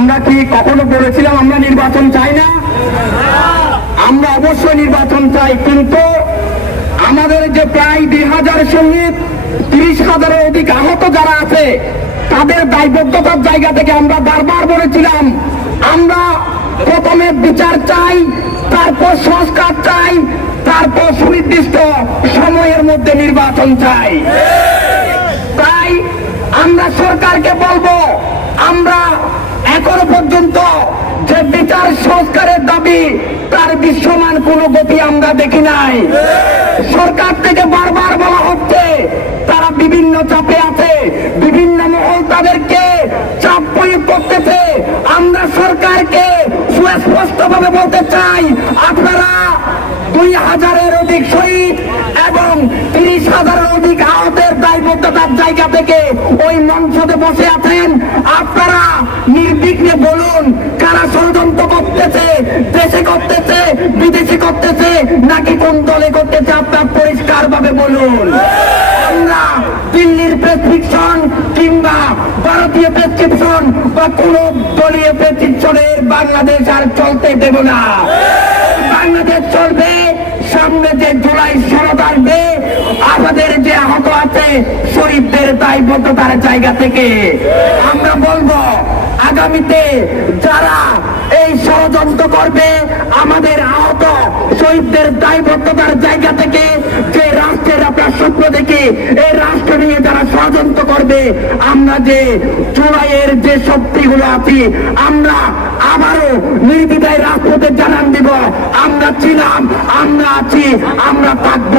আমরা কি কখনো বলেছিলাম আমরা নির্বাচন চাই না? আমরা অবশ্যই নির্বাচন চাই, কিন্তু আমাদের যে প্রায় দুই হাজার শহীদ তিরিশ হাজারের অধিক আহত যারা আছে, তাদের দায়বদ্ধতার জায়গা থেকে আমরা বারবার বলেছিলাম, আমরা প্রথমে বিচার চাই, তারপর সংস্কার চাই, তারপর সুনির্দিষ্ট সময়ের মধ্যে নির্বাচন চাই। তাই আমরা সরকারকে বলব, আমরা এখনও পর্যন্ত যে বিচার সংস্কারের দাবি, তার বিশ্বমান কোনো গতি আমরা দেখি নাই। সরকার থেকে বারবার বলা হচ্ছে, তারা বিভিন্ন চাপে আছে, বিভিন্ন মহল তাদেরকে চাপ প্রয়োগ করতেছে। আমরা সরকারকে সুস্পষ্ট ভাবে বলতে চাই, আপনারা দুই হাজারের অধিক শহীদ এবং তিরিশ হাজারের দায়বদ্ধতার জায়গা থেকে। ওই মঞ্চতে বসে আছেন আপনারা। নির্বিঘ্নে বলুন, কারা ষড়যন্ত্র করতেছে, দেশে করতেছে, বিদেশে করতেছে, নাকি কোন দলে করতেছে, আপনার পরিষ্কার ভাবে বলুন। আমরা দিল্লির প্রেসক্রিপশন কিংবা ভারতীয় প্রেসক্রিপশন বা কোন দলীয় প্রেসক্রিপশনের বাংলাদেশ আর চলতে দেব না। বাংলাদেশ চলবে, সামনে যে জুলাই শরৎ আসবে, আমাদের যে আহত আছে শহীদদের দায়বদ্ধতার জায়গা থেকে আমরা বলব, আগামীতে যারা এই ষড়যন্ত্র করবে, আমাদের আহত শহীদদের দায়বদ্ধতার জায়গা থেকে যে রাষ্ট্রের আপনার স্বপ্ন দেখে, এই রাষ্ট্র নিয়ে যারা ষড়যন্ত্র করবে, আমরা যে চোরাইয়ের যে শক্তিগুলো আছি, আমরা আবারও নির্বিধায় রাষ্ট্রদের জানান দিব, আমরা ছিলাম, আমরা আছি, আমরা থাকব।